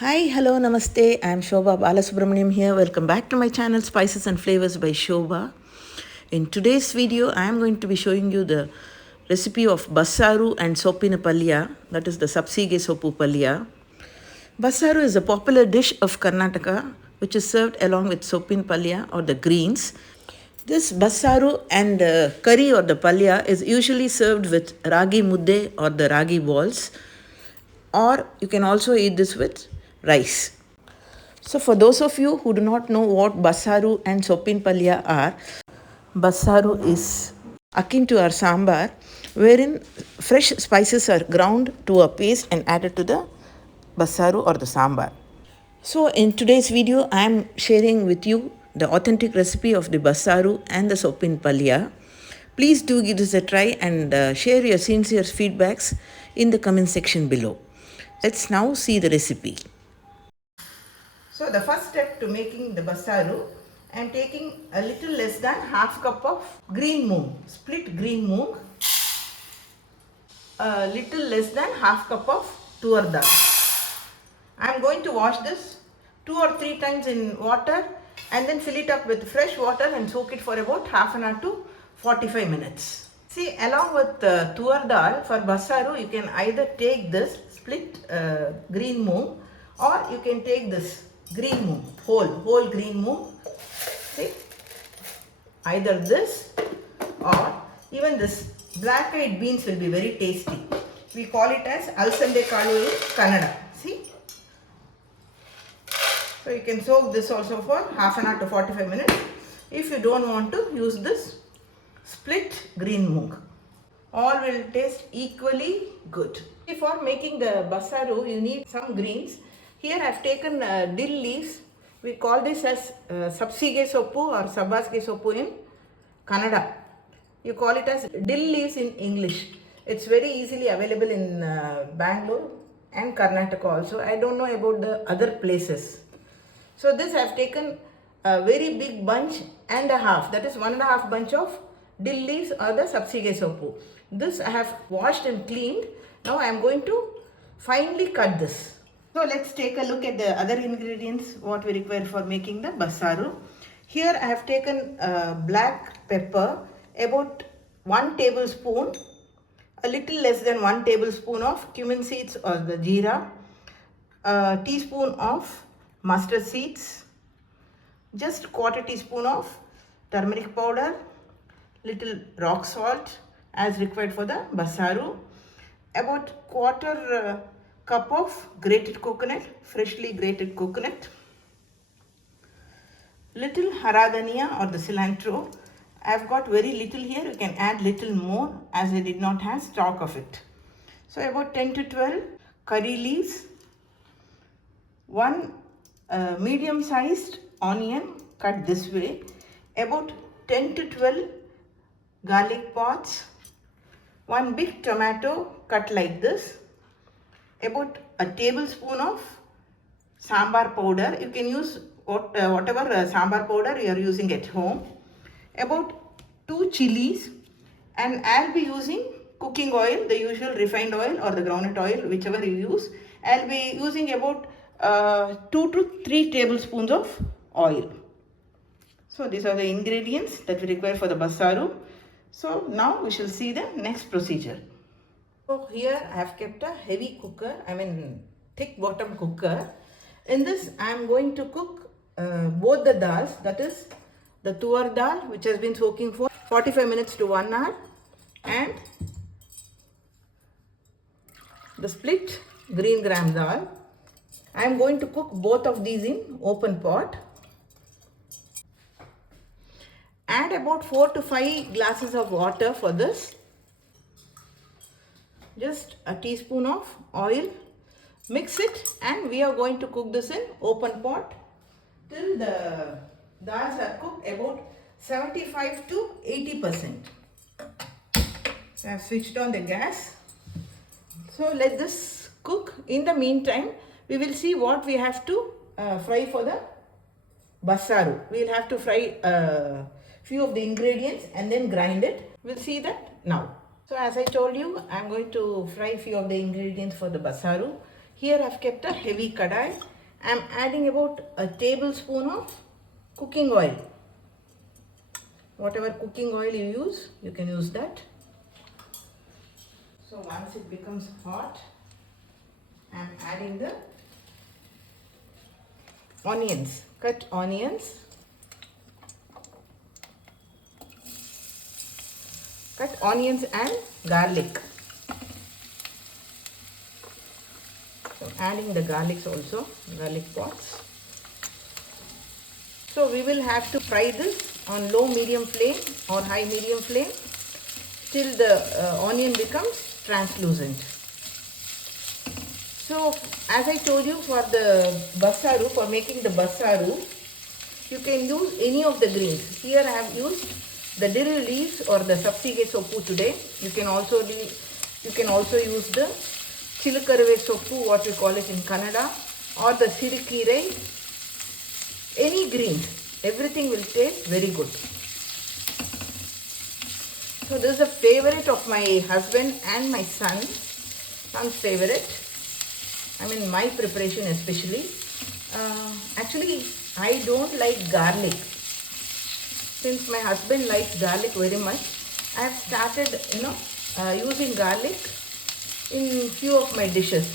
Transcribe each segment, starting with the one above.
Hi, hello, namaste. I'm Shobha Balasubramaniam here. Welcome back to my channel Spices and Flavors by Shobha. In today's video, I am going to be showing you the recipe of Bassaru and Saapina Palya, that is the Sapsige Soppu Palya. Bassaru is a popular dish of Karnataka which is served along with Saapina Palya or the greens. This Bassaru and curry or the Palya is usually served with ragi mudde or the ragi balls, or you can also eat this with rice. So for those of you who do not know what Bassaru and Soppin Palya are, Bassaru is akin to our sambar, wherein fresh spices are ground to a paste and added to the Bassaru or the sambar. So in today's video, I am sharing with you the authentic recipe of the Bassaru and the Soppin Palya. Please do give this a try and share your sincere feedbacks in the comment section below. Let's now see the recipe. So the first step to making the Bassaru, I am taking a little less than half cup of green moong, split green moong, a little less than half cup of tuar dal. I am going to wash this 2 or 3 times in water and then fill it up with fresh water and soak it for about half an hour to 45 minutes. See, along with tuar dal for Bassaru, you can either take this split green moong, or you can take this green moong, whole green moong. See, either this or even this black eyed beans will be very tasty. We call it as Alsande Kalu in Kannada. See, so you can soak this also for half an hour to 45 minutes if you don't want to use this split green moong. All will taste equally good. For making the Bassaru, you need some greens. Here I have taken dill leaves. We call this as Sapsige Soppu or Sabbaske Soppu in Kannada. You call it as dill leaves in English. It's very easily available in Bangalore and Karnataka also. I don't know about the other places. So this I have taken a very big bunch and a half, that is 1.5 bunch of dill leaves or the Sapsige Soppu. This I have washed and cleaned. Now I am going to finely cut this. So let's take a look at the other ingredients what we require for making the Bassaru. Here I have taken black pepper, about 1 tablespoon, a little less than 1 tablespoon of cumin seeds or the jeera, a teaspoon of mustard seeds, just 1/4 teaspoon of turmeric powder, little rock salt as required for the Bassaru, about 1/4 cup of grated coconut, freshly grated coconut, little hara dhania or the cilantro. I have got very little here, you can add little more as I did not have stock of it. So about 10 to 12 curry leaves, 1 medium sized onion cut this way, about 10 to 12 garlic pods, 1 big tomato cut like this, about a tablespoon of sambar powder. You can use whatever sambar powder you are using at home, about 2 chilies, and I'll be using cooking oil, the usual refined oil or the groundnut oil, whichever you use. I'll be using about 2 to 3 tablespoons of oil. So these are the ingredients that we require for the Bassaru. So now we shall see the next procedure. So here I have kept a heavy cooker, thick bottom cooker. In this I am going to cook both the dals, that is the tuar dal which has been soaking for 45 minutes to 1 hour, and the split green gram dal. I am going to cook both of these in open pot. Add about 4 to 5 glasses of water for this. Just a teaspoon of oil. Mix it and we are going to cook this in open pot till the dals are cooked about 75 to 80%. So I have switched on the gas. So let this cook. In the meantime, we will see what we have to fry for the Bassaru. We will have to fry a few of the ingredients and then grind it. We'll see that now. So as I told you, I am going to fry a few of the ingredients for the Bassaru. Here I have kept a heavy kadai. I am adding about a tablespoon of cooking oil. Whatever cooking oil you use, you can use that. So once it becomes hot, I am adding the onions, cut onions. Cut onions and garlic. So adding the garlics also, garlic pods. So we will have to fry this on low medium flame or high medium flame till the onion becomes translucent. So as I told you, for the bassaru, for making the bassaru, you can use any of the greens. Here I have used the dill leaves or the saptige soppu today. You can also use the chilukarave soppu, what we call it in Kannada, or the sirikire. Any greens, everything will taste very good. So this is a favorite of my husband and my son's favorite. I mean my preparation especially. Actually, I don't like garlic. Since my husband likes garlic very much, I have started, using garlic in few of my dishes,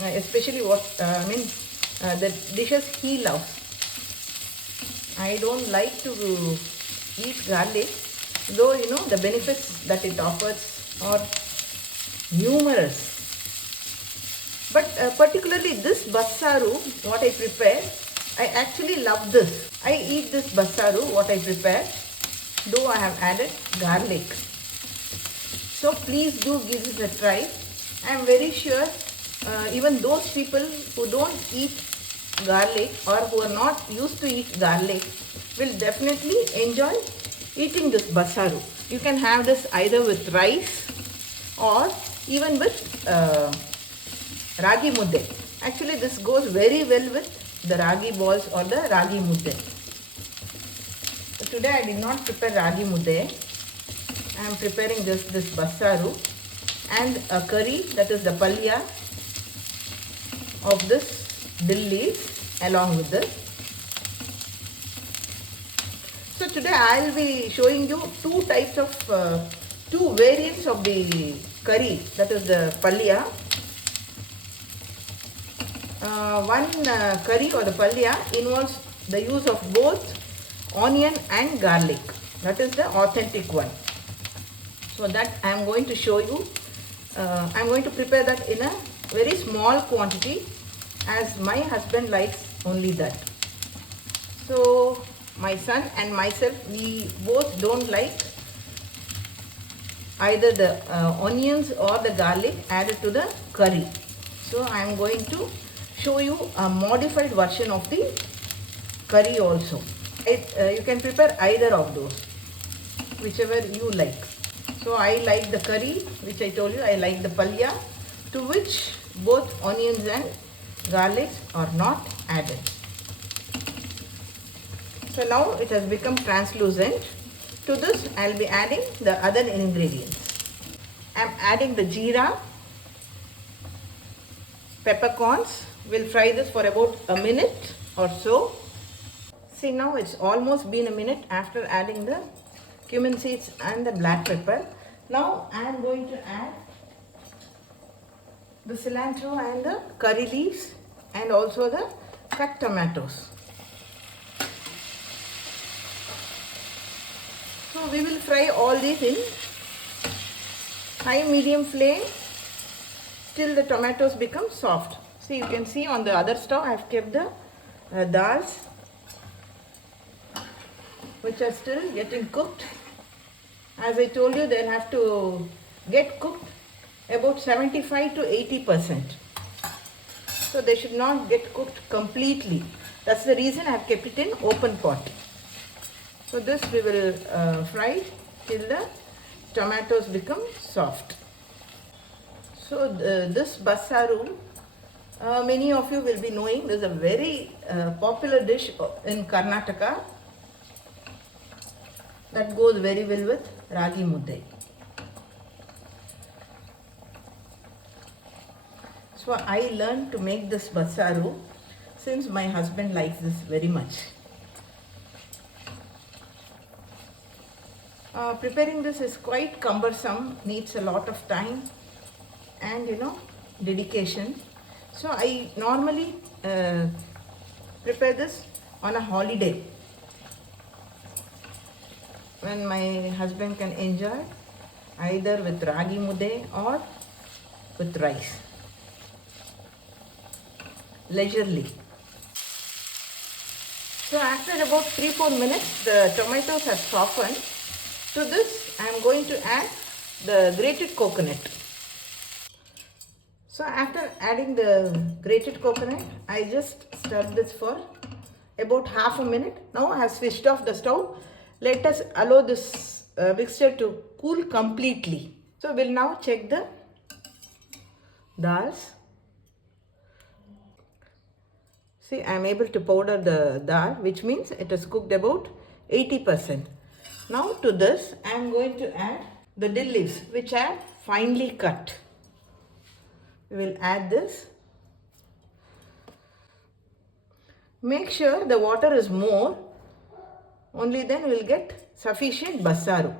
especially the dishes he loves. I don't like to eat garlic, though the benefits that it offers are numerous. But particularly this bassaru, what I prepare, I actually love this. I eat this bassaru, what I prepare, though I have added garlic. So please do give this a try. I am very sure even those people who don't eat garlic or who are not used to eat garlic will definitely enjoy eating this bassaru. You can have this either with rice or even with ragi mudde. Actually, this goes very well with the ragi balls or the ragi mudde. So today I did not prepare ragi mudde. I am preparing just this bassaru and a curry, that is the palya of this dill leaves along with this. So today I will be showing you two variants of the curry, that is the palya. One curry or the palya involves the use of both onion and garlic. That is the authentic one. So that I am going to show you. I am going to prepare that in a very small quantity, as my husband likes only that. So my son and myself, we both don't like either the onions or the garlic added to the curry. So I am going to show you a modified version of the curry also. You can prepare either of those, whichever you like. So I like the curry, which I told you, I like the palya, to which both onions and garlics are not added. So now it has become translucent. To this I will be adding the other ingredients. I am adding the jeera, peppercorns. We'll fry this for about a minute or so. See, now it's almost been a minute after adding the cumin seeds and the black pepper. Now I am going to add the cilantro and the curry leaves and also the cut tomatoes. So we will fry all these in high medium flame till the tomatoes become soft. See, you can see on the other stove I have kept the dals which are still getting cooked. As I told you, they'll have to get cooked about 75 to 80%. So they should not get cooked completely. That's the reason I have kept it in open pot. So this we will fry till the tomatoes become soft. So this bassaru, many of you will be knowing, this is a very popular dish in Karnataka that goes very well with ragi mudde. So I learned to make this bassaru since my husband likes this very much. Preparing this is quite cumbersome, needs a lot of time and dedication. So I normally prepare this on a holiday when my husband can enjoy either with ragi mude or with rice leisurely. So after about 3-4 minutes the tomatoes have softened. To this I am going to add the grated coconut. So after adding the grated coconut, I just stir this for about half a minute. Now I have switched off the stove. Let us allow this mixture to cool completely. So we'll now check the dals. See, I am able to powder the dal, which means it is cooked about 80%. Now to this I am going to add the dill leaves, which I have finely cut. We will add this. Make sure the water is more, only then we will get sufficient bassaru.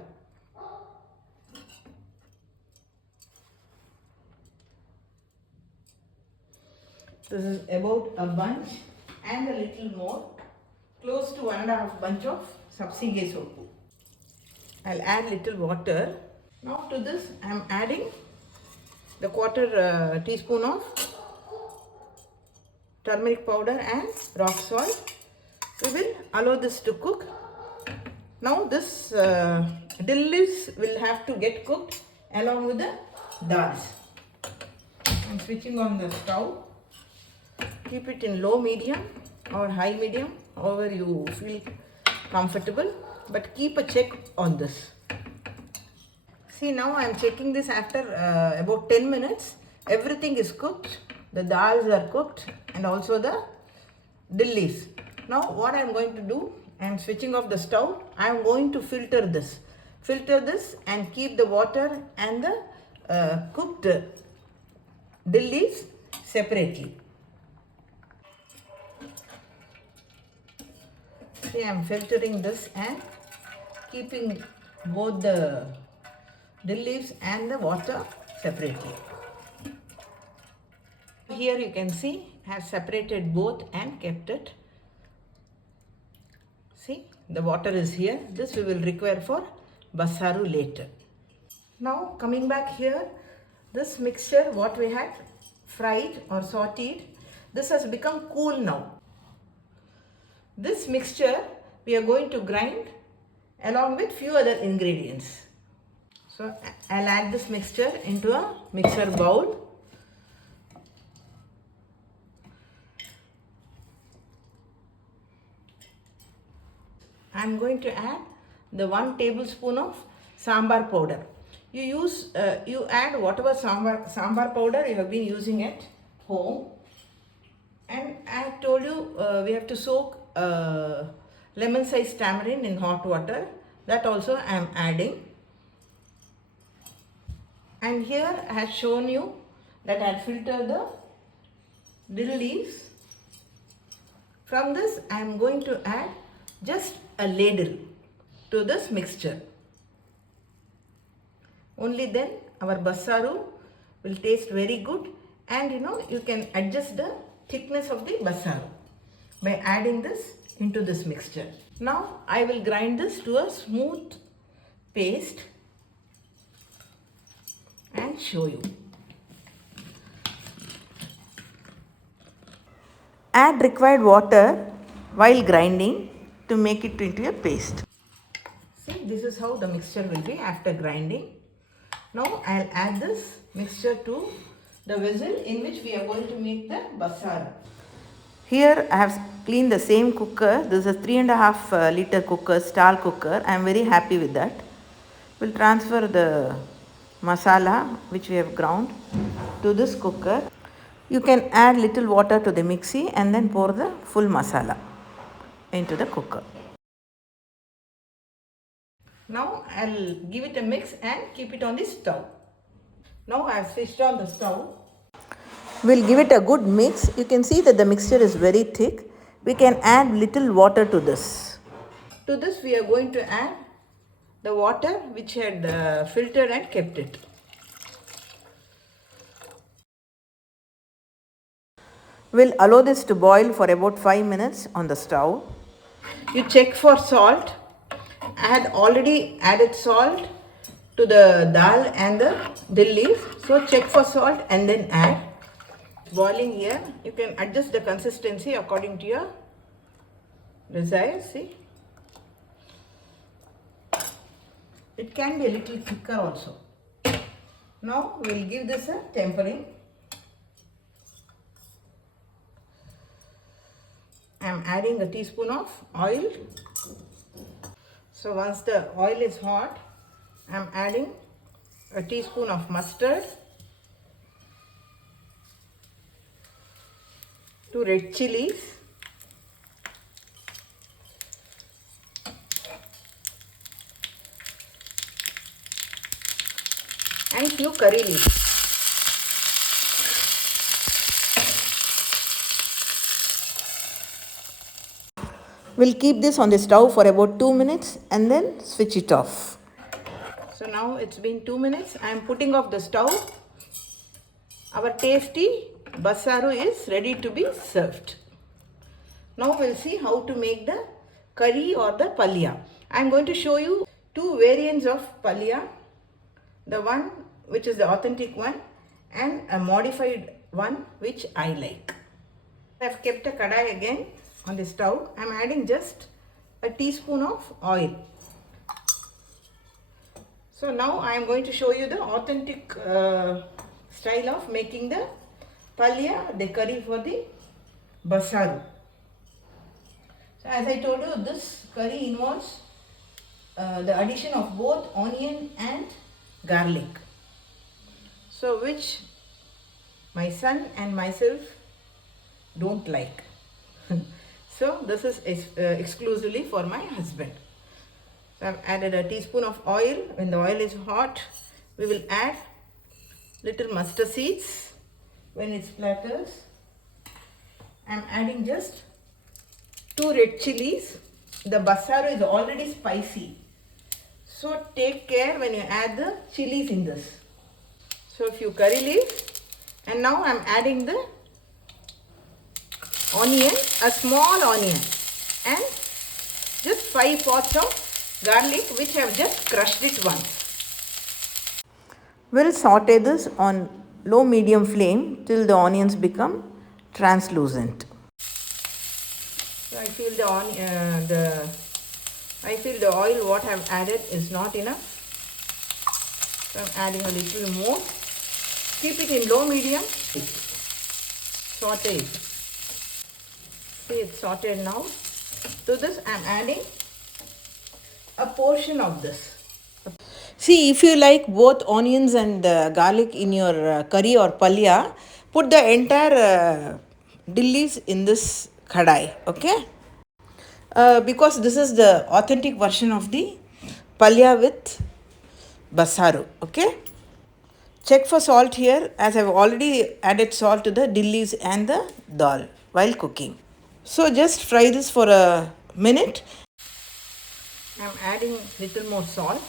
This is about a bunch and a little more, close to 1.5 bunch of sabsige soppu. I'll add little water. Now to this I am adding the quarter teaspoon of turmeric powder and rock salt. We will allow this to cook. Now this dill leaves will have to get cooked along with the dals. I'm switching on the stove. Keep it in low medium or high medium, however you feel comfortable, but keep a check on this. See, now I am checking this after about 10 minutes. Everything is cooked. The dals are cooked and also the dill leaves. Now what I am going to do, I am switching off the stove. I am going to filter this. Filter this and keep the water and the cooked dill leaves separately. See, I am filtering this and keeping both the dill leaves and the water separately. Here you can see I have separated both and kept it. See, the water is here. This we will require for bassaru later. Now coming back here, this mixture what we had fried or sauteed, this has become cool now. This mixture we are going to grind along with few other ingredients. So I'll add this mixture into a mixer bowl. I'm going to add the 1 tablespoon of sambar powder. You add whatever sambar powder you have been using at home. And I have told you we have to soak lemon sized tamarind in hot water. That also I am adding. And here I have shown you that I have filtered the dill leaves. From this I am going to add just a ladle to this mixture. Only then our bassaru will taste very good, and you can adjust the thickness of the bassaru by adding this into this mixture. Now I will grind this to a smooth paste and show you. Add required water while grinding to make it into a paste. See, this is how the mixture will be after grinding. Now I'll add this mixture to the vessel in which we are going to make the bassaru. Here I have cleaned the same cooker. This is a 3.5 liter cooker, star cooker. I am very happy with that. We'll transfer the masala which we have ground to this cooker. You can add little water to the mixie and then pour the full masala into the cooker. Now I'll give it a mix and keep it on the stove. Now I have switched on the stove. We'll give it a good mix. You can see that the mixture is very thick. We can add little water to this. To this we are going to add the water which had filtered and kept it. We'll allow this to boil for about 5 minutes on the stove. You check for salt. I had already added salt to the dal and the dill leaf. So check for salt and then add. Boiling here, you can adjust the consistency according to your desire. See, it can be a little thicker also. Now we will give this a tempering. I am adding a teaspoon of oil. So once the oil is hot, I am adding a teaspoon of mustard, 2 red chilies, and few curry leaves. We'll keep this on the stove for about 2 minutes and then switch it off. So now it's been 2 minutes. I am putting off the stove. Our tasty Bassaru is ready to be served. Now we'll see how to make the curry or the palya. I am going to show you 2 variants of palya. The one which is the authentic one and a modified one which I like. I have kept a kadai again on the stove. I am adding just a teaspoon of oil. So now I am going to show you the authentic style of making the palya, the curry for the Bassaru. So as I told you, this curry involves the addition of both onion and garlic. So which my son and myself don't like. So this is exclusively for my husband. So I have added a teaspoon of oil. When the oil is hot, we will add little mustard seeds. When it splatters, I am adding just 2 red chilies. The Bassaru is already spicy, so take care when you add the chilies in this. So a few curry leaves, and now I am adding the onion, a small onion, and just 5 pods of garlic which I have just crushed it once. We'll saute this on low medium flame till the onions become translucent. So I feel the oil what I have added is not enough. So I am adding a little more. Keep it in low medium. Saute it. See, it's sauteed now. To this I am adding a portion of this. See, if you like both onions and garlic in your curry or palya, put the entire dill leaves in this kadai, okay? Because this is the authentic version of the palya with Bassaru, okay? Check for salt here, as I have already added salt to the dill leaves and the dal while cooking. So just fry this for a minute. I am adding little more salt.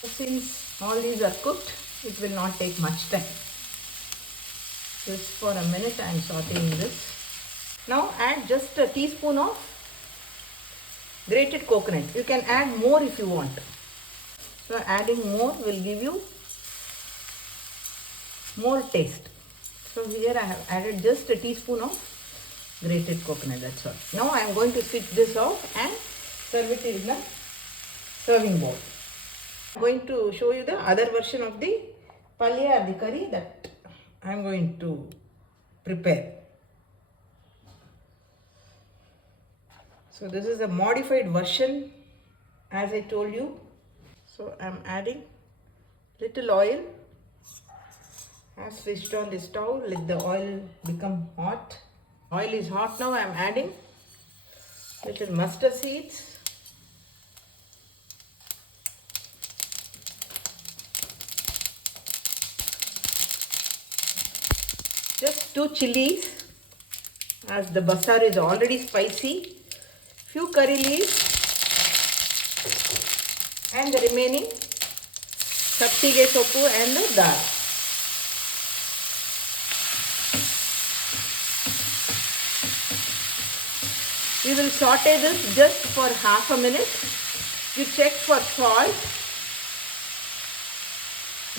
Since all these are cooked, it will not take much time. Just for a minute I am sauteing this. Now add just a teaspoon of grated coconut. You can add more if you want. So adding more will give you more taste. So here I have added just a teaspoon of grated coconut, that's all. Now I am going to switch this off and serve it in a serving bowl. I am going to show you the other version of the palya, the curry that I am going to prepare. So this is a modified version, as I told you. So I am adding little oil. I have switched on the stove, let the oil become hot. Oil is hot now. I am adding little mustard seeds, Just 2 chilies, as the bassaru is already spicy, few curry leaves, and the remaining saptige soppu and the dal. We will saute this just for half a minute. You check for salt.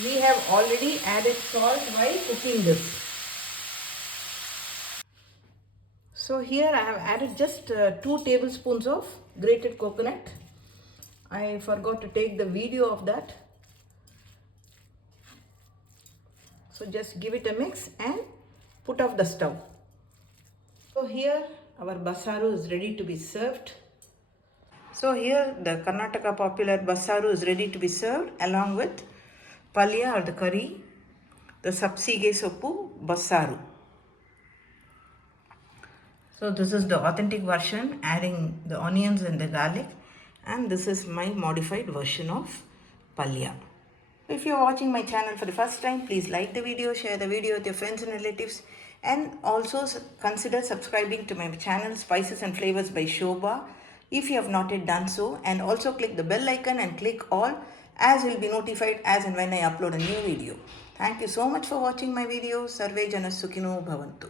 We have already added salt while cooking this. So here I have added just 2 tablespoons of grated coconut. I forgot to take the video of that. So just give it a mix and put off the stove. So here our bassaru is ready to be served. So here the Karnataka popular bassaru is ready to be served along with palya or the curry, the saptige soppu bassaru. So this is the authentic version, adding the onions and the garlic, and this is my modified version of palya. If you are watching my channel for the first time, please like the video, share the video with your friends and relatives, and also consider subscribing to my channel Spices and Flavors by Shobha if you have not yet done so, and also click the bell icon and click all, as you will be notified as and when I upload a new video. Thank you so much for watching my video. Sarve Jana Sukhino Bhavantu.